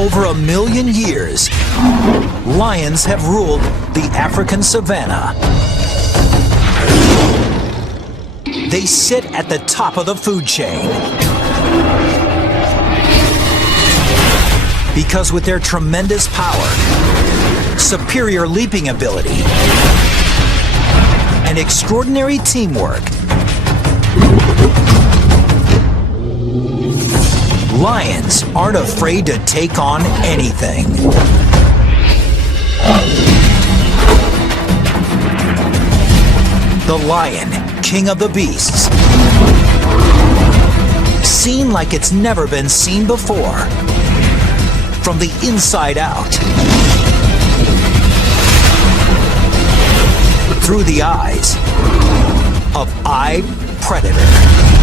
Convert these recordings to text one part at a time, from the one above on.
over 1 million years, lions have ruled the African savanna. They sit at the top of the food chain. Because with their tremendous power, superior leaping ability, and extraordinary teamwork, lions aren't afraid to take on anything. The lion, king of the beasts, seen like it's never been seen before, from the inside out, through the eyes of iPredator.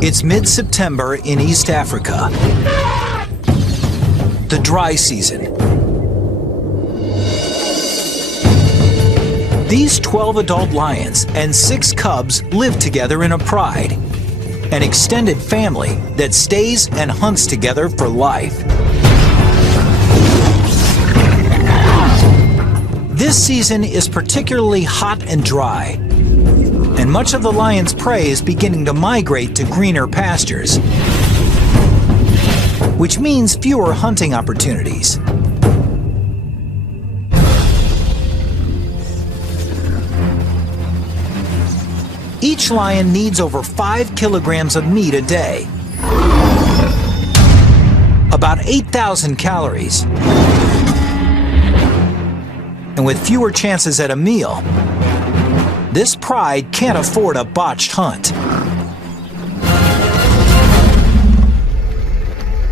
It's mid-September in East Africa, the dry season. These 12 adult lions and 6 cubs live together in a pride, an extended family that stays and hunts together for life. This season is particularly hot and dry, and much of the lion's prey is beginning to migrate to greener pastures, which means fewer hunting opportunities. Each lion needs over 5 kilograms of meat a day, about 8,000 calories, and with fewer chances at a meal, this pride can't afford a botched hunt.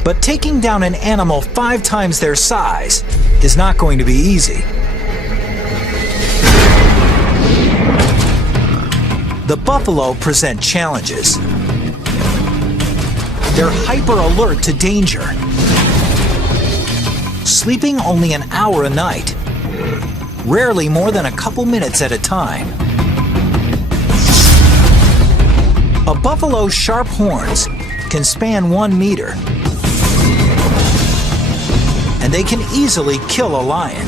But taking down an animal 5 times their size is not going to be easy. The buffalo present challenges. They're hyper alert to danger, sleeping only an hour a night, rarely more than a couple minutes at a time. A buffalo's sharp horns can span 1 meter, and they can easily kill a lion.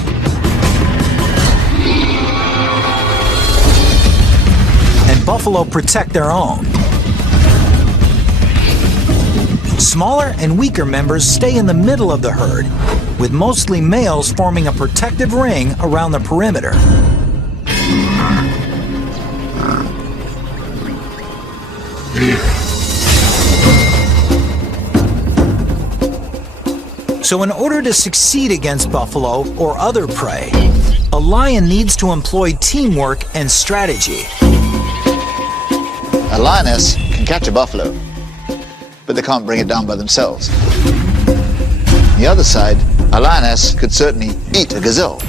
And buffalo protect their own. Smaller and weaker members stay in the middle of the herd, with mostly males forming a protective ring around the perimeter. So in order to succeed against buffalo or other prey, a lion needs to employ teamwork and strategy. A lioness can catch a buffalo, but they can't bring it down by themselves. On the other side, a lioness could certainly eat a gazelle,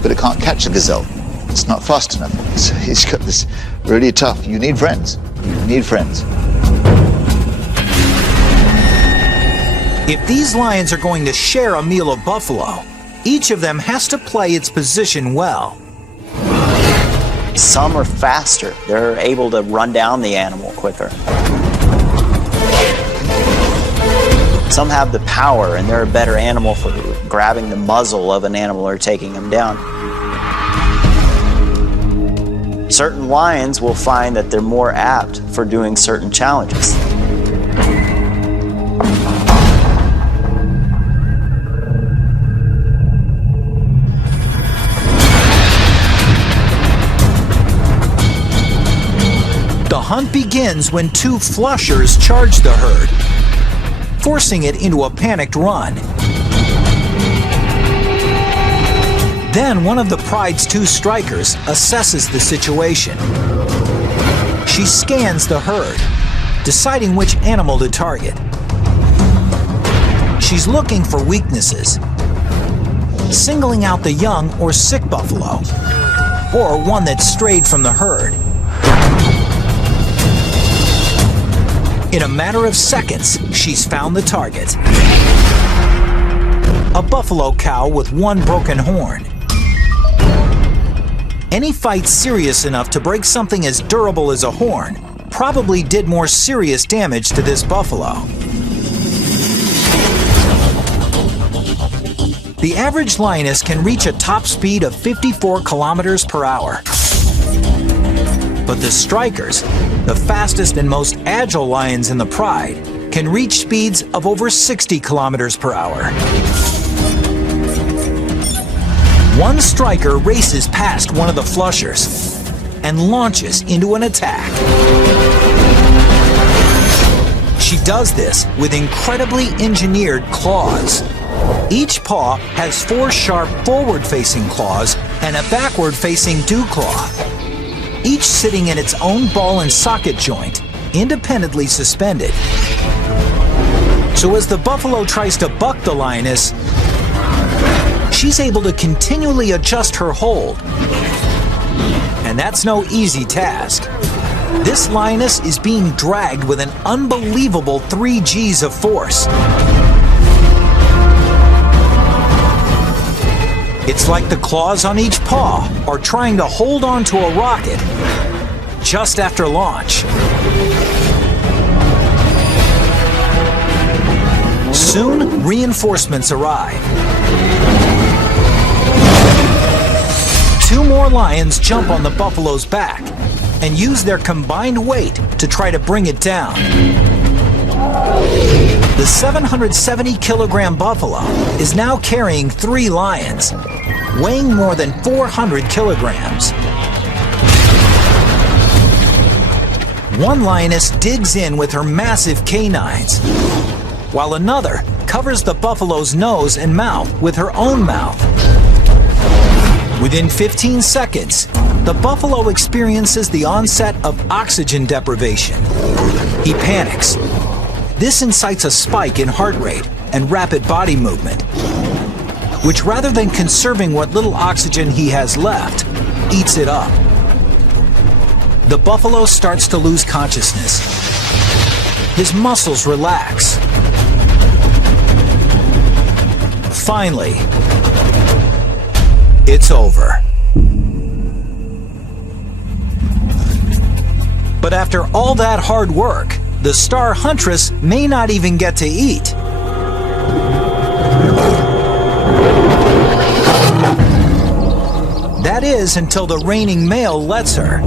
but it can't catch a gazelle. It's not fast enough. So he's got this really tough. You need friends. You need friends. If these lions are going to share a meal of buffalo, each of them has to play its position well. Some are faster. They're able to run down the animal quicker. Some have the power, and they're a better animal for grabbing the muzzle of an animal or taking them down. Certain lions will find that they're more apt for doing certain challenges. The hunt begins when 2 flushers charge the herd, forcing it into a panicked run. Then one of the pride's 2 strikers assesses the situation. She scans the herd, deciding which animal to target. She's looking for weaknesses. singling out the young or sick buffalo, or one that strayed from the herd. In a matter of seconds, she's found the target. A buffalo cow with one broken horn. Any fight serious enough to break something as durable as a horn probably did more serious damage to this buffalo. The average lioness can reach a top speed of 54 kilometers per hour. But the strikers, the fastest and most agile lions in the pride, can reach speeds of over 60 kilometers per hour. One striker races past one of the flushers and launches into an attack. She does this with incredibly engineered claws. Each paw has 4 sharp forward-facing claws and a backward-facing dew claw, each sitting in its own ball and socket joint, independently suspended. So as the buffalo tries to buck the lioness, she's able to continually adjust her hold. And that's no easy task. This lioness is being dragged with an unbelievable 3 Gs of force. It's like the claws on each paw are trying to hold on to a rocket just after launch. Soon, reinforcements arrive. 2 more lions jump on the buffalo's back and use their combined weight to try to bring it down. The 770-kilogram buffalo is now carrying 3 lions, weighing more than 400 kilograms. One lioness digs in with her massive canines, while another covers the buffalo's nose and mouth with her own mouth. Within 15 seconds, the buffalo experiences the onset of oxygen deprivation. He panics. This incites a spike in heart rate and rapid body movement, which rather than conserving what little oxygen he has left, eats it up. The buffalo starts to lose consciousness. His muscles relax. Finally, it's over. But after all that hard work, the star huntress may not even get to eat. That is until the reigning male lets her.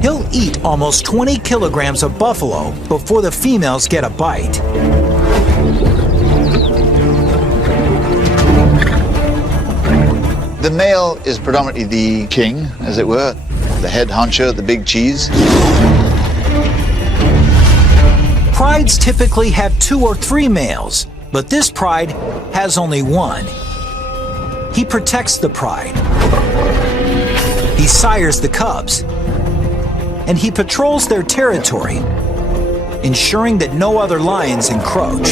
He'll eat almost 20 kilograms of buffalo before the females get a bite. The male is predominantly the king, as it were, the head honcho, the big cheese. Prides typically have 2 or 3 males, but this pride has only 1. He protects the pride. He sires the cubs. And he patrols their territory, ensuring that no other lions encroach.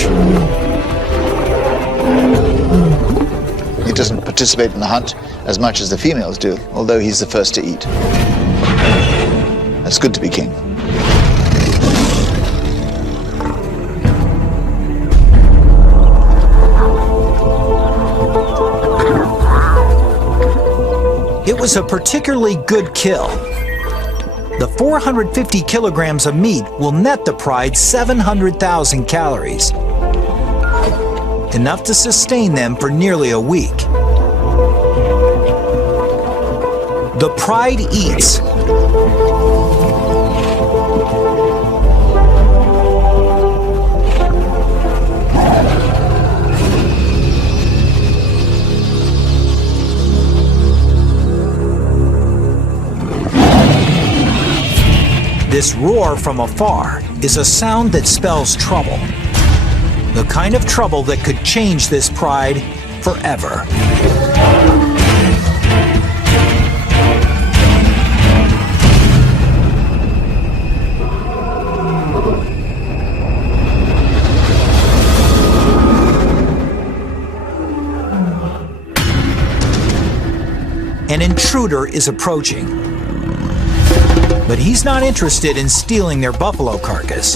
He doesn't participate in the hunt as much as the females do, although he's the first to eat. It's good to be king. It was a particularly good kill. The 450 kilograms of meat will net the pride 700,000 calories, enough to sustain them for nearly a week. The pride eats. This roar from afar is a sound that spells trouble. The kind of trouble that could change this pride forever. An intruder is approaching. But he's not interested in stealing their buffalo carcass.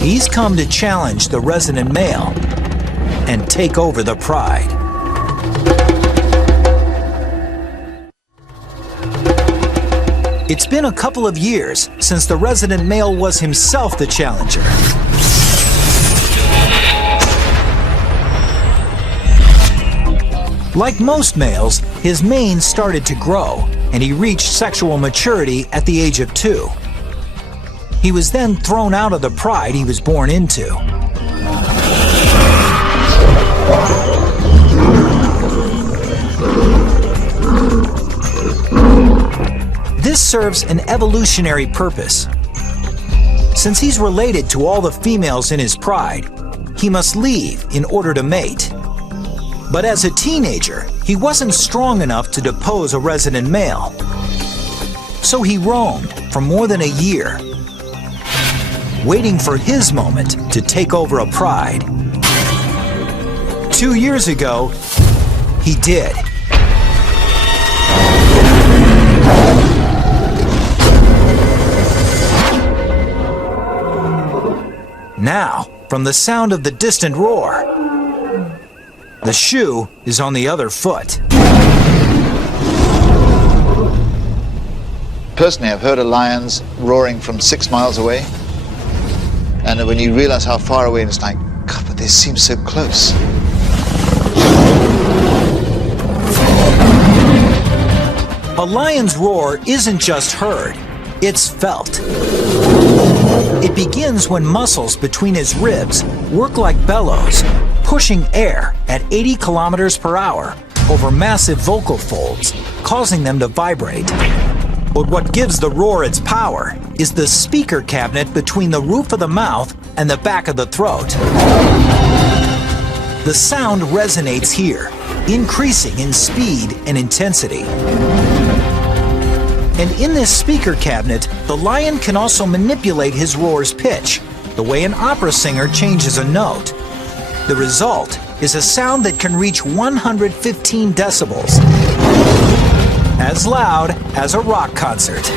He's come to challenge the resident male and take over the pride. It's been a couple of years since the resident male was himself the challenger. Like most males, his mane started to grow, and he reached sexual maturity at the age of 2. He was then thrown out of the pride he was born into. This serves an evolutionary purpose. Since he's related to all the females in his pride, he must leave in order to mate. But as a teenager, he wasn't strong enough to depose a resident male. So he roamed for more than a year, waiting for his moment to take over a pride. 2 years ago, he did. Now, from the sound of the distant roar, the shoe is on the other foot. Personally, I've heard of lions roaring from 6 miles away. And when you realize how far away, it's like, God, but they seem so close. A lion's roar isn't just heard, it's felt. It begins when muscles between his ribs work like bellows, pushing air at 80 kilometers per hour over massive vocal folds, causing them to vibrate. But what gives the roar its power is the speaker cabinet between the roof of the mouth and the back of the throat. The sound resonates here, increasing in speed and intensity. And in this speaker cabinet, the lion can also manipulate his roar's pitch, the way an opera singer changes a note. The result is a sound that can reach 115 decibels, as loud as a rock concert.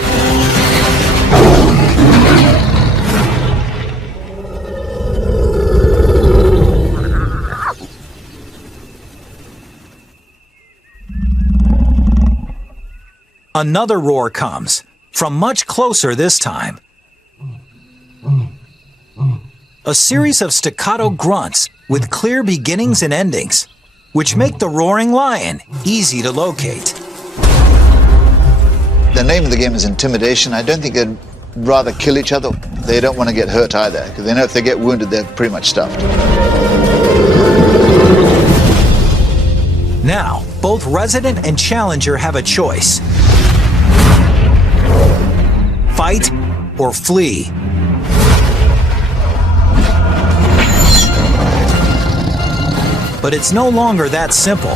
Another roar comes, from much closer this time. A series of staccato grunts with clear beginnings and endings, which make the roaring lion easy to locate. The name of the game is intimidation. I don't think they'd rather kill each other. They don't want to get hurt either, because they know if they get wounded, they're pretty much stuffed. Now, both resident and challenger have a choice. Fight or flee. But it's no longer that simple.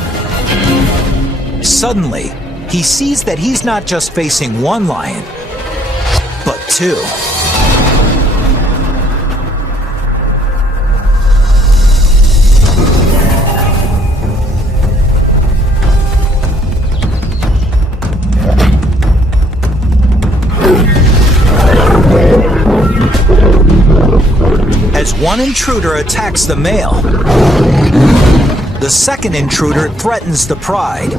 Suddenly, he sees that he's not just facing one lion, but 2. As one intruder attacks the male, the second intruder threatens the pride.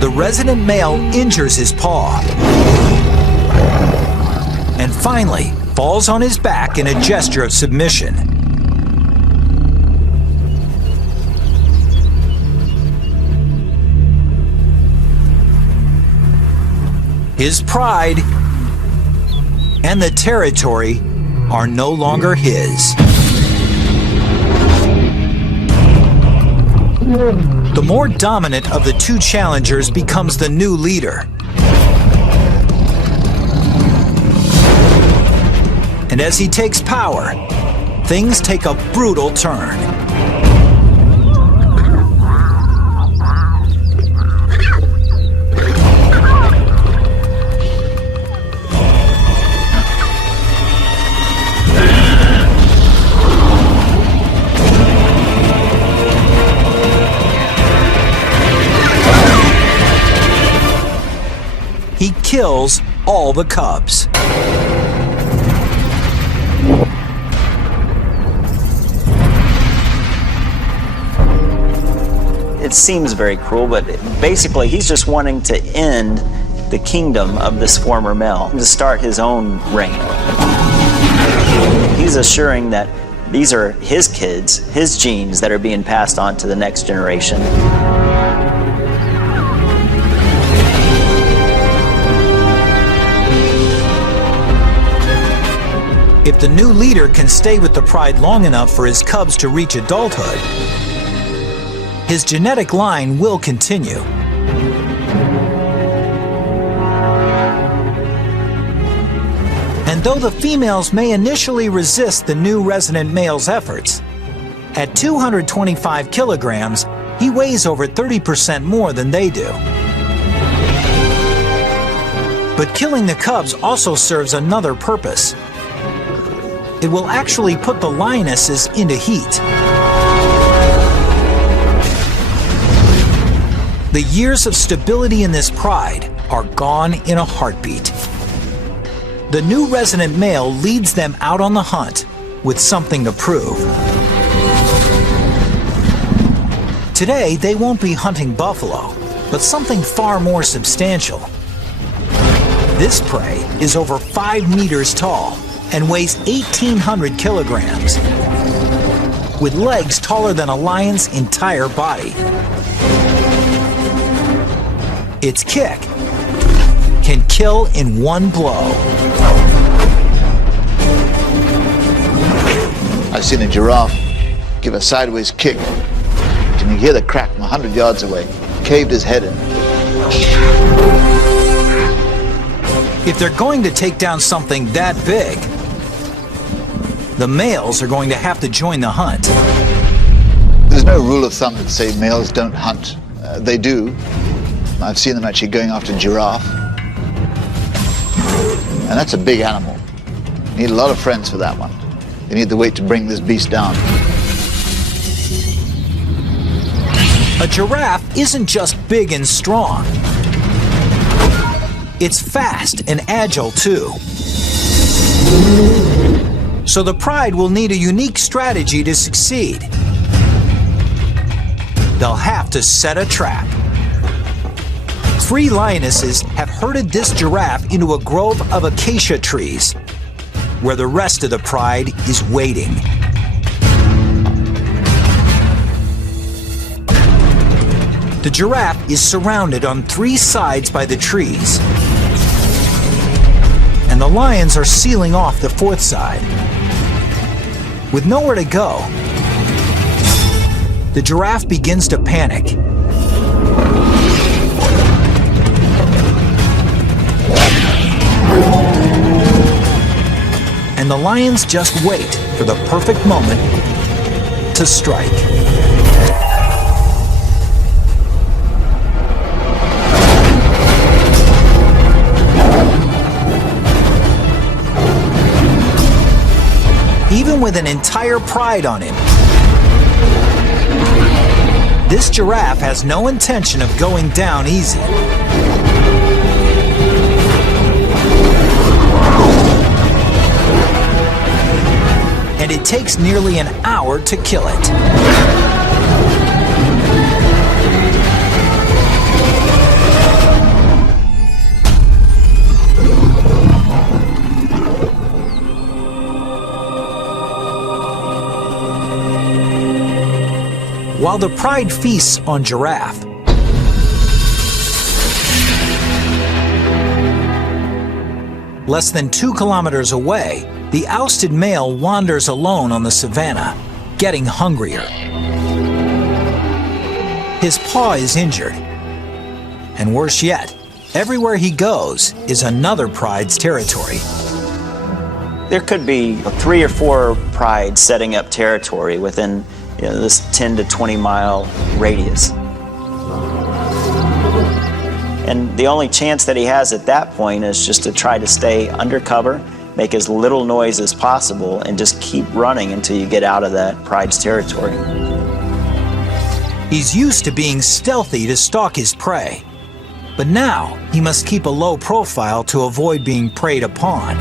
The resident male injures his paw and finally falls on his back in a gesture of submission. His pride and the territory are no longer his. The more dominant of the 2 challengers becomes the new leader. And as he takes power, things take a brutal turn. kills all the cubs. It seems very cruel, but basically he's just wanting to end the kingdom of this former male, to start his own reign. He's assuring that these are his kids, his genes that are being passed on to the next generation. If the new leader can stay with the pride long enough for his cubs to reach adulthood, his genetic line will continue. And though the females may initially resist the new resident male's efforts, at 225 kilograms, he weighs over 30% more than they do. But killing the cubs also serves another purpose. It will actually put the lionesses into heat. The years of stability in this pride are gone in a heartbeat. The new resident male leads them out on the hunt with something to prove. Today, they won't be hunting buffalo, but something far more substantial. This prey is over 5 meters tall and weighs 1,800 kilograms, with legs taller than a lion's entire body. Its kick can kill in one blow. I've seen a giraffe give a sideways kick, and you hear the crack from 100 yards away. Caved his head in. If they're going to take down something that big, the males are going to have to join the hunt. There's no rule of thumb that say males don't hunt. They do. I've seen them actually going after giraffe. And that's a big animal. You need a lot of friends for that one. You need the weight to bring this beast down. A giraffe isn't just big and strong. It's fast and agile too. So the pride will need a unique strategy to succeed. They'll have to set a trap. 3 lionesses have herded this giraffe into a grove of acacia trees, where the rest of the pride is waiting. The giraffe is surrounded on 3 sides by the trees, and the lions are sealing off the 4th side. With nowhere to go, the giraffe begins to panic. And the lions just wait for the perfect moment to strike. Even with an entire pride on him, this giraffe has no intention of going down easy. And it takes nearly an hour to kill it. While the pride feasts on giraffe, less than 2 kilometers away, the ousted male wanders alone on the savanna, getting hungrier. His paw is injured. And worse yet, everywhere he goes is another pride's territory. There could be 3 or 4 prides setting up territory within this 10 to 20 mile radius. And the only chance that he has at that point is just to try to stay undercover, make as little noise as possible, and just keep running until you get out of that pride's territory. He's used to being stealthy to stalk his prey. But now he must keep a low profile to avoid being preyed upon.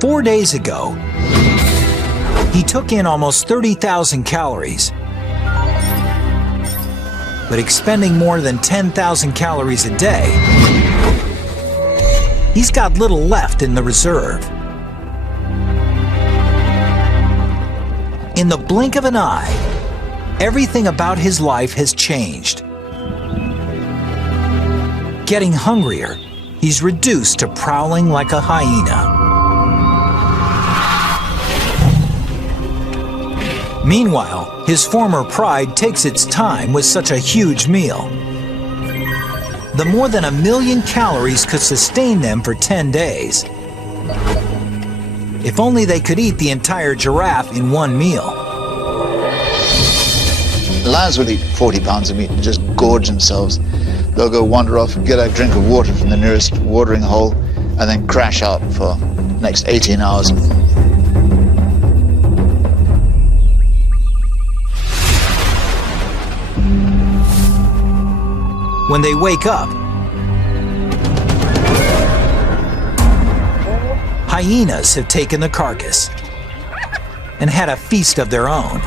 4 days ago, he took in almost 30,000 calories, but expending more than 10,000 calories a day, he's got little left in the reserve. In the blink of an eye, everything about his life has changed. Getting hungrier, he's reduced to prowling like a hyena. Meanwhile, his former pride takes its time with such a huge meal. The more than 1 million calories could sustain them for 10 days. If only they could eat the entire giraffe in one meal. Lions will eat 40 pounds of meat and just gorge themselves. They'll go wander off and get a drink of water from the nearest watering hole and then crash out for the next 18 hours. When they wake up, hyenas have taken the carcass and had a feast of their own.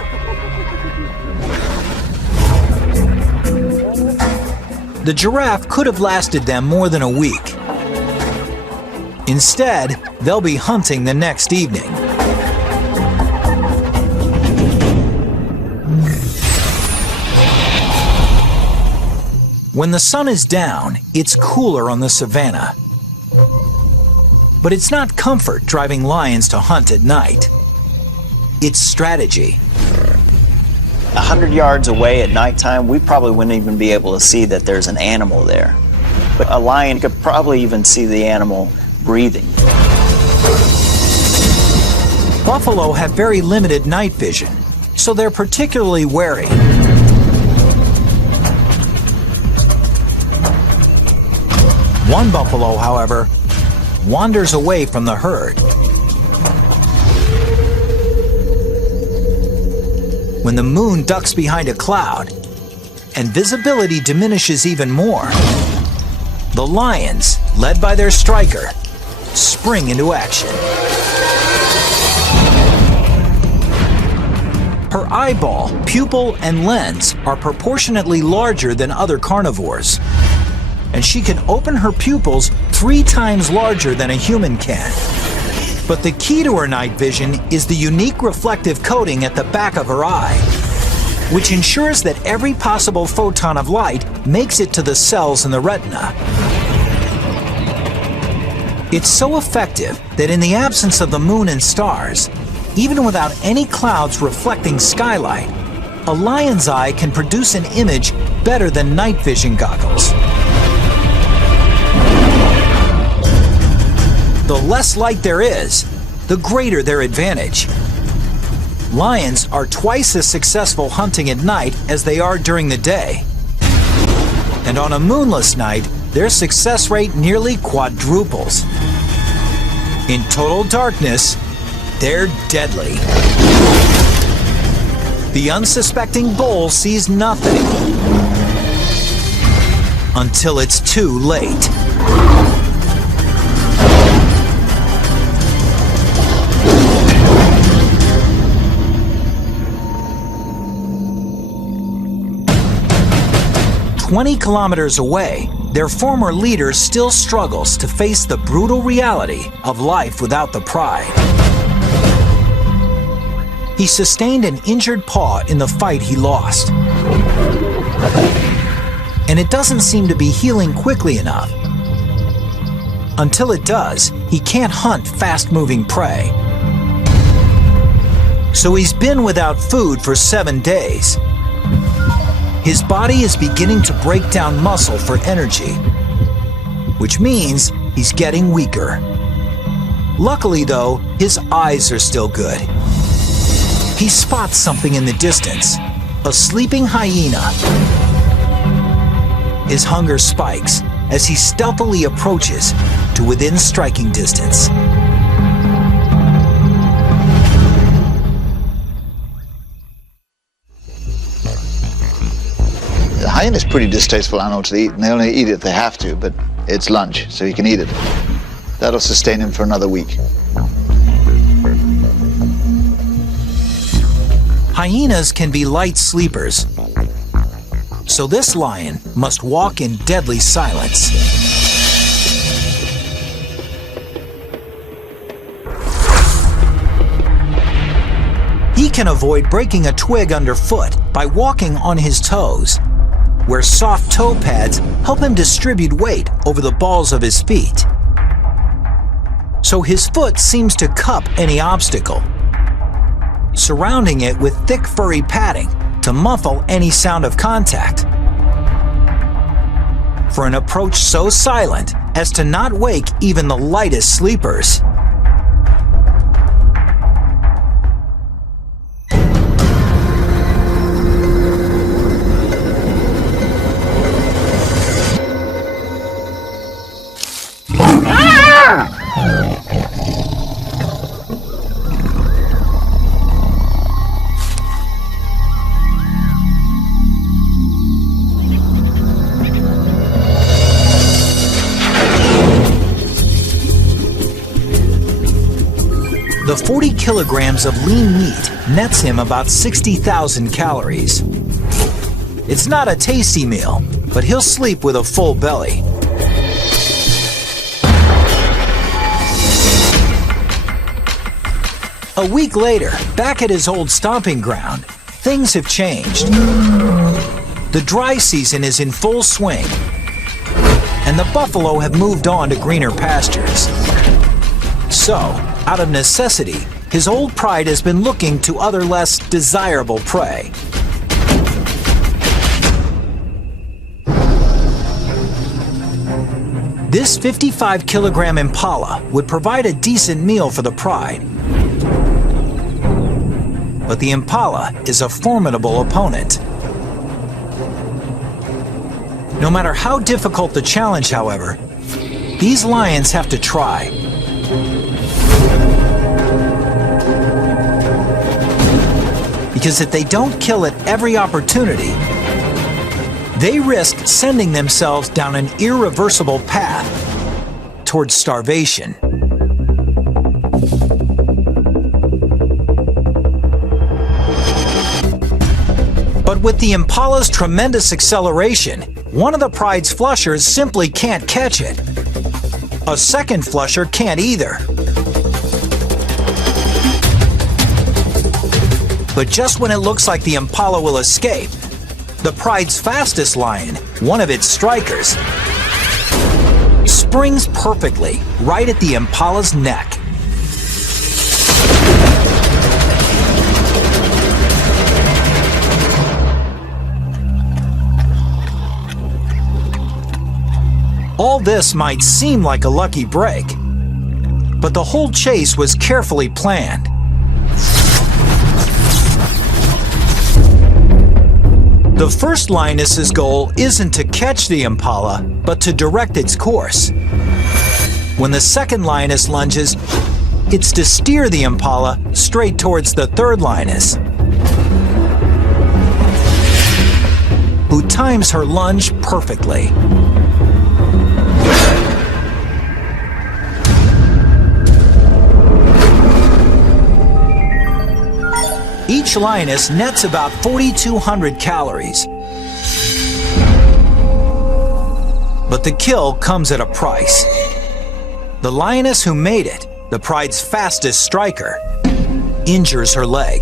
The giraffe could have lasted them more than a week. Instead, they'll be hunting the next evening. When the sun is down, it's cooler on the savanna. But it's not comfort driving lions to hunt at night. It's strategy. 100 yards away at nighttime, we probably wouldn't even be able to see that there's an animal there. But a lion could probably even see the animal breathing. Buffalo have very limited night vision, so they're particularly wary. One buffalo, however, wanders away from the herd. When the moon ducks behind a cloud and visibility diminishes even more, the lions, led by their striker, spring into action. Her eyeball, pupil, and lens are proportionately larger than other carnivores, and she can open her pupils 3 times larger than a human can. But the key to her night vision is the unique reflective coating at the back of her eye, which ensures that every possible photon of light makes it to the cells in the retina. It's so effective that in the absence of the moon and stars, even without any clouds reflecting skylight, a lion's eye can produce an image better than night vision goggles. The less light there is, the greater their advantage. Lions are twice as successful hunting at night as they are during the day. And on a moonless night, their success rate nearly quadruples. In total darkness, they're deadly. The unsuspecting bull sees nothing until it's too late. "20 kilometers away, their former leader still struggles to face the brutal reality of life without the pride. He sustained an injured paw in the fight he lost. And it doesn't seem to be healing quickly enough. Until it does, he can't hunt fast-moving prey. So he's been without food for 7 days. His body is beginning to break down muscle for energy, which means he's getting weaker. Luckily, though, his eyes are still good. He spots something in the distance, a sleeping hyena. His hunger spikes as he stealthily approaches to within striking distance. The hyena is a pretty distasteful animal to eat, and they only eat it if they have to, but it's lunch, so he can eat it. That'll sustain him for another week. Hyenas can be light sleepers, so this lion must walk in deadly silence. He can avoid breaking a twig underfoot by walking on his toes, where soft toe pads help him distribute weight over the balls of his feet. So his foot seems to cup any obstacle, surrounding it with thick furry padding to muffle any sound of contact. For an approach so silent as to not wake even the lightest sleepers. The 40 kilograms of lean meat nets him about 60,000 calories. It's not a tasty meal, but he'll sleep with a full belly. A week later, back at his old stomping ground, things have changed. The dry season is in full swing, and the buffalo have moved on to greener pastures. So, out of necessity, his old pride has been looking to other less desirable prey. This 55-kilogram impala would provide a decent meal for the pride. But the impala is a formidable opponent. No matter how difficult the challenge, however, these lions have to try. Because if they don't kill at every opportunity, they risk sending themselves down an irreversible path towards starvation. But with the impala's tremendous acceleration, one of the pride's flushers simply can't catch it. A second flusher can't either. But just when it looks like the impala will escape, the pride's fastest lion, one of its strikers, springs perfectly right at the impala's neck. All this might seem like a lucky break, but the whole chase was carefully planned. The first lioness's goal isn't to catch the impala, but to direct its course. When the second lioness lunges, it's to steer the impala straight towards the third lioness, who times her lunge perfectly. Each lioness nets about 4,200 calories. But the kill comes at a price. The lioness who made it, the pride's fastest striker, injures her leg.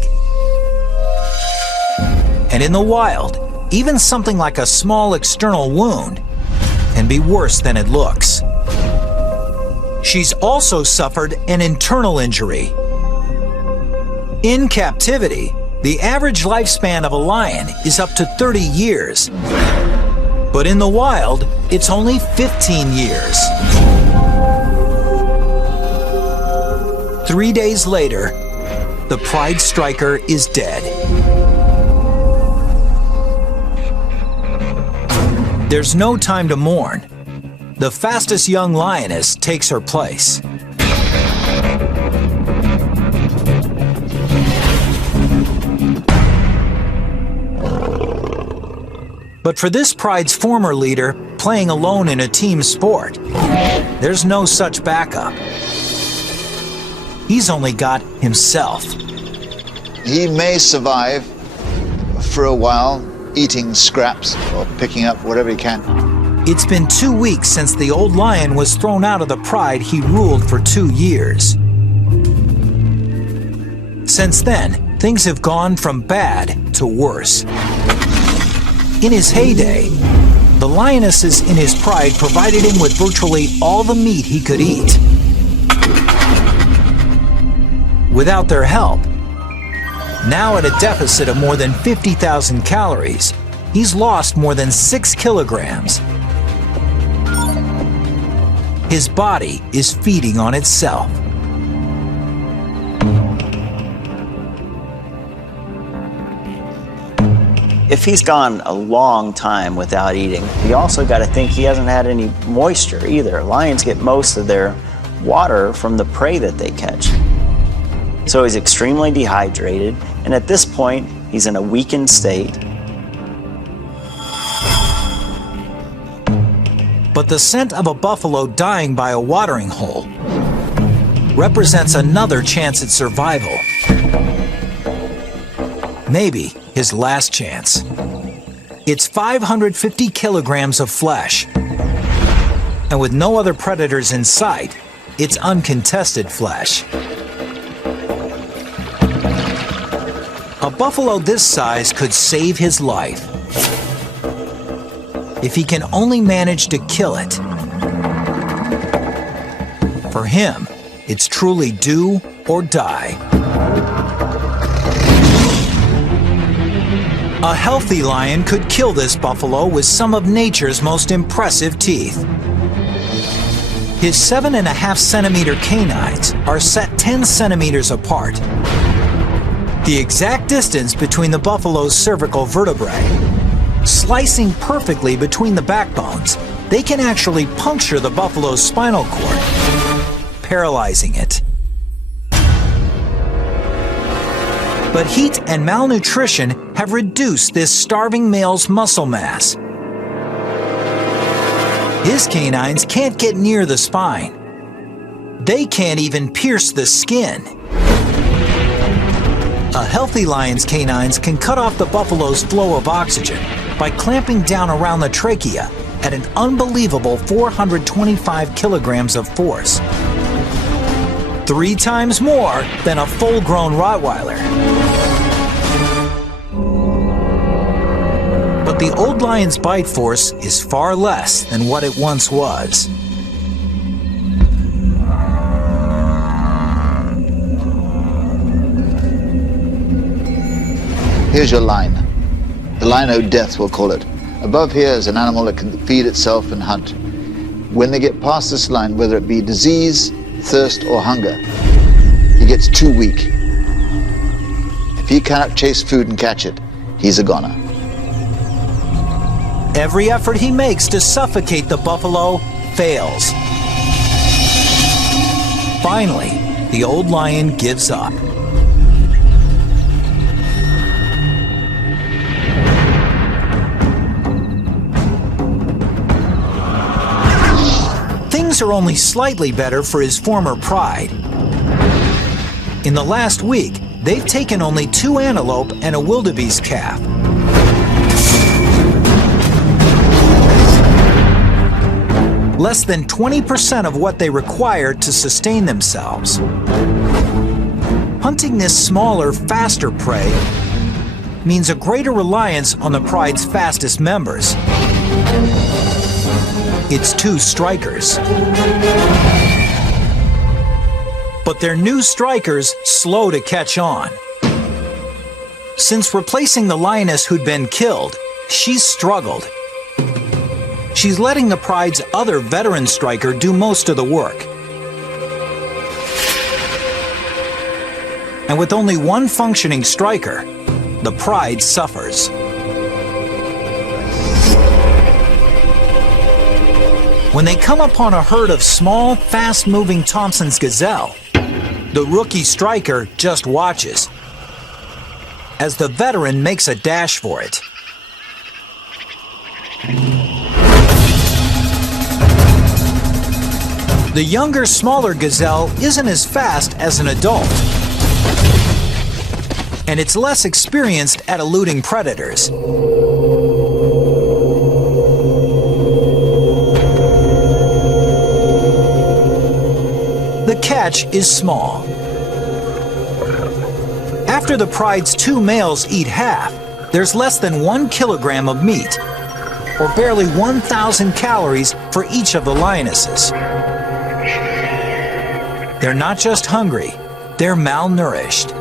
And in the wild, even something like a small external wound can be worse than it looks. She's also suffered an internal injury. In captivity, the average lifespan of a lion is up to 30 years. But in the wild, it's only 15 years. 3 days later, the pride striker is dead. There's no time to mourn. The fastest young lioness takes her place. But for this pride's former leader, playing alone in a team sport, there's no such backup. He's only got himself. He may survive for a while, eating scraps or picking up whatever he can. It's been 2 weeks since the old lion was thrown out of the pride he ruled for 2 years. Since then, things have gone from bad to worse. In his heyday, the lionesses in his pride provided him with virtually all the meat he could eat. Without their help, now at a deficit of more than 50,000 calories, he's lost more than 6 kilograms. His body is feeding on itself. If he's gone a long time without eating, you also got to think he hasn't had any moisture either. Lions get most of their water from the prey that they catch. So he's extremely dehydrated, and at this point, he's in a weakened state. But the scent of a buffalo dying by a watering hole represents another chance at survival. Maybe his last chance. It's 550 kilograms of flesh. And with no other predators in sight, it's uncontested flesh. A buffalo this size could save his life if he can only manage to kill it. For him, it's truly do or die. A healthy lion could kill this buffalo with some of nature's most impressive teeth. His 7.5 centimeter canines are set 10 centimeters apart, the exact distance between the buffalo's cervical vertebrae. Slicing perfectly between the backbones, they can actually puncture the buffalo's spinal cord, paralyzing it. But heat and malnutrition have reduced this starving male's muscle mass. His canines can't get near the spine. They can't even pierce the skin. A healthy lion's canines can cut off the buffalo's flow of oxygen by clamping down around the trachea at an unbelievable 425 kilograms of force. 3 times more than a full-grown Rottweiler. But the old lion's bite force is far less than what it once was. Here's your line. The line of death, we'll call it. Above here is an animal that can feed itself and hunt. When they get past this line, whether it be disease, thirst, or hunger, he gets too weak. If he cannot chase food and catch it, he's a goner. Every effort he makes to suffocate the buffalo fails. Finally, the old lion gives up. Things are only slightly better for his former pride. In the last week, they've taken only 2 antelope and a wildebeest calf. Less than 20% of what they require to sustain themselves. Hunting this smaller, faster prey means a greater reliance on the pride's fastest members. It's 2 strikers. But their new strikers slow to catch on. Since replacing the lioness who'd been killed, she's struggled. She's letting the pride's other veteran striker do most of the work. And with only one functioning striker, the pride suffers. When they come upon a herd of small, fast-moving Thompson's gazelle, the rookie striker just watches as the veteran makes a dash for it. The younger, smaller gazelle isn't as fast as an adult, and it's less experienced at eluding predators. The catch is small. After the pride's 2 males eat half, there's less than 1 kilogram of meat, or barely 1,000 calories for each of the lionesses. They're not just hungry, they're malnourished.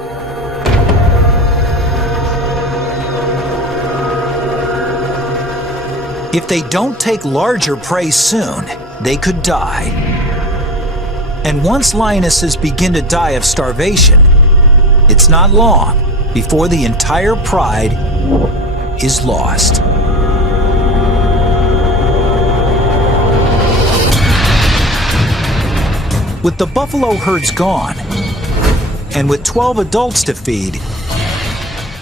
If they don't take larger prey soon, they could die. And once lionesses begin to die of starvation, it's not long before the entire pride is lost. With the buffalo herds gone, and with 12 adults to feed,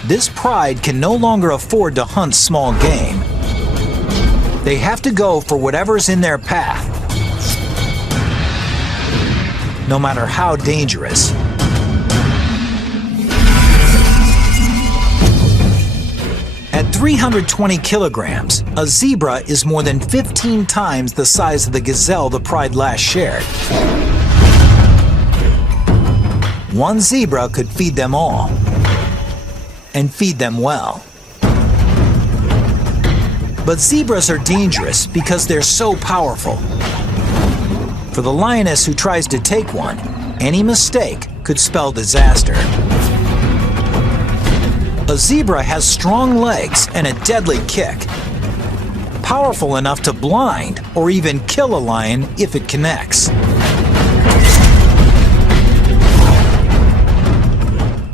this pride can no longer afford to hunt small game. They have to go for whatever's in their path, no matter how dangerous. At 320 kilograms, a zebra is more than 15 times the size of the gazelle the pride last shared. One zebra could feed them all, and feed them well. But zebras are dangerous because they're so powerful. For the lioness who tries to take one, any mistake could spell disaster. A zebra has strong legs and a deadly kick, powerful enough to blind or even kill a lion if it connects.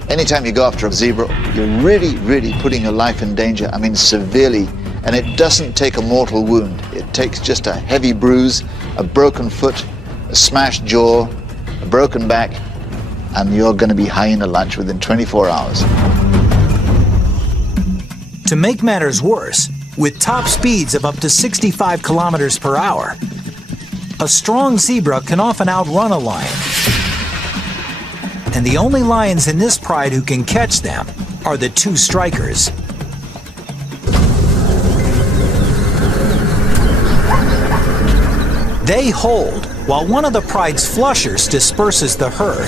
Anytime you go after a zebra, you're really putting your life in danger. I mean, severely. And it doesn't take a mortal wound. It takes just a heavy bruise, a broken foot, a smashed jaw, a broken back, and you're going to be hyena lunch within 24 hours. To make matters worse, with top speeds of up to 65 kilometers per hour, a strong zebra can often outrun a lion. And the only lions in this pride who can catch them are the 2 strikers. They hold while one of the pride's flushers disperses the herd.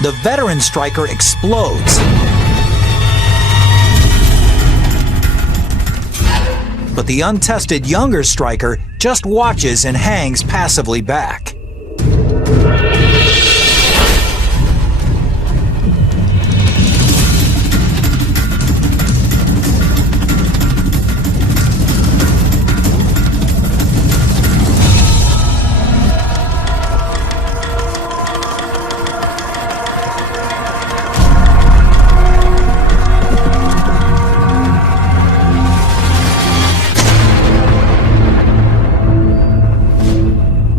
The veteran striker explodes. But the untested younger striker just watches and hangs passively back.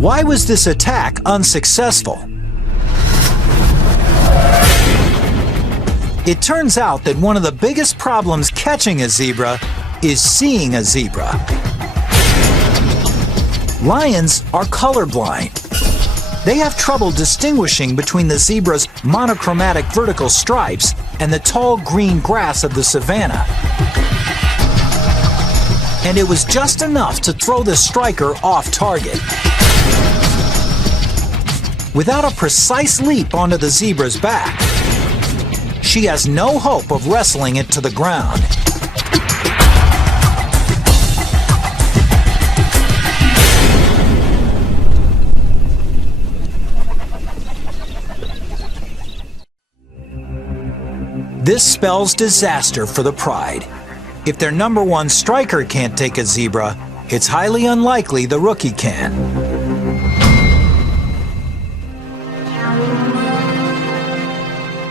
Why was this attack unsuccessful? It turns out that one of the biggest problems catching a zebra is seeing a zebra. Lions are colorblind. They have trouble distinguishing between the zebra's monochromatic vertical stripes and the tall green grass of the savanna. And it was just enough to throw the striker off target. Without a precise leap onto the zebra's back, she has no hope of wrestling it to the ground. This spells disaster for the pride. If their number 1 striker can't take a zebra, it's highly unlikely the rookie can.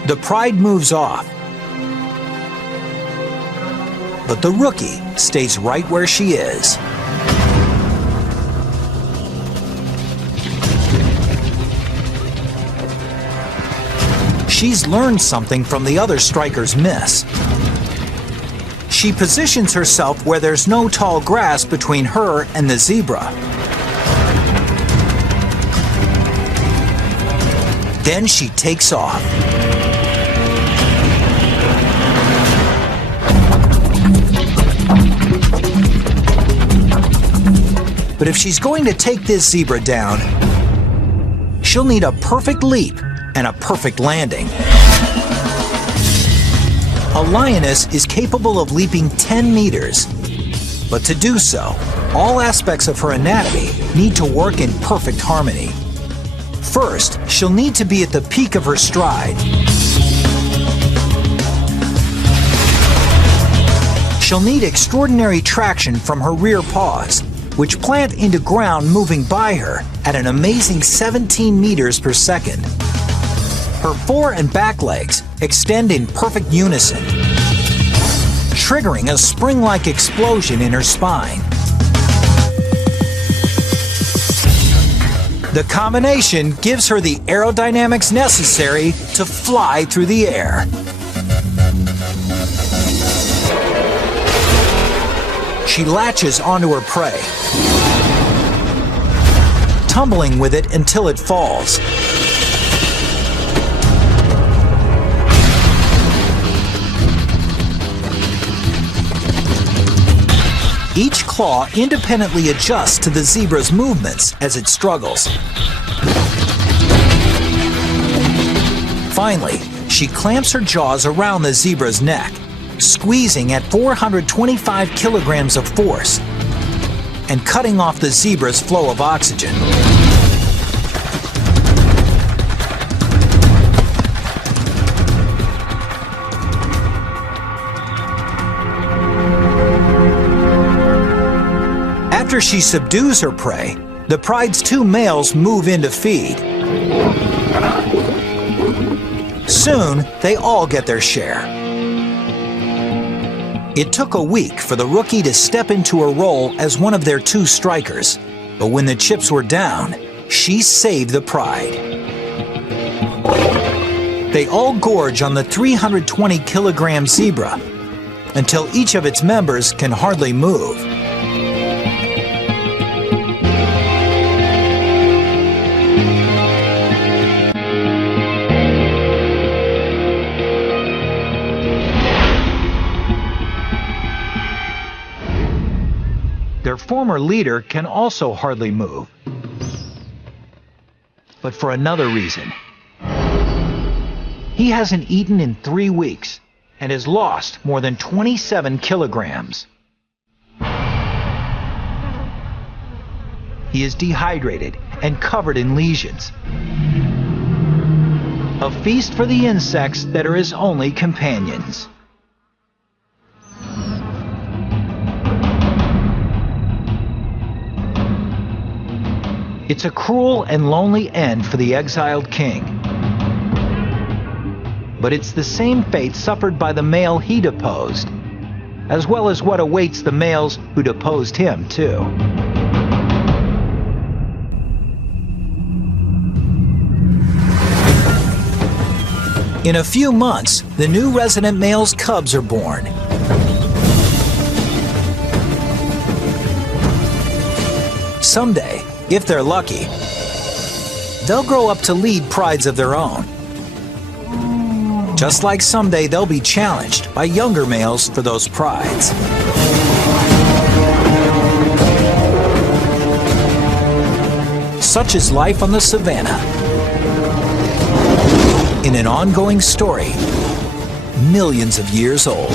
The pride moves off, but the rookie stays right where she is. she's learned something from the other strikers' miss. She positions herself where there's no tall grass between her and the zebra. Then she takes off. But if she's going to take this zebra down, she'll need a perfect leap and a perfect landing. A lioness is capable of leaping 10 meters. But to do so, all aspects of her anatomy need to work in perfect harmony. First, she'll need to be at the peak of her stride. She'll need extraordinary traction from her rear paws, which plant into ground moving by her at an amazing 17 meters per second. Her fore and back legs extend in perfect unison, triggering a spring-like explosion in her spine. The combination gives her the aerodynamics necessary to fly through the air. She latches onto her prey, tumbling with it until it falls. Each claw independently adjusts to the zebra's movements as it struggles. Finally, she clamps her jaws around the zebra's neck, squeezing at 425 kilograms of force and cutting off the zebra's flow of oxygen. After she subdues her prey, the pride's two males move in to feed. Soon, they all get their share. It took a week for the rookie to step into her role as one of their two strikers, but when the chips were down, she saved the pride. They all gorge on the 320-kilogram zebra until each of its members can hardly move. Their former leader can also hardly move, but for another reason. He hasn't eaten in 3 weeks and has lost more than 27 kilograms. He is dehydrated and covered in lesions. A feast for the insects that are his only companions. It's a cruel and lonely end for the exiled king. But it's the same fate suffered by the male he deposed, as well as what awaits the males who deposed him, too. In a few months, the new resident male's cubs are born. Someday, if they're lucky, they'll grow up to lead prides of their own. Just like someday they'll be challenged by younger males for those prides. Such is life on the Savanna. In an ongoing story, millions of years old.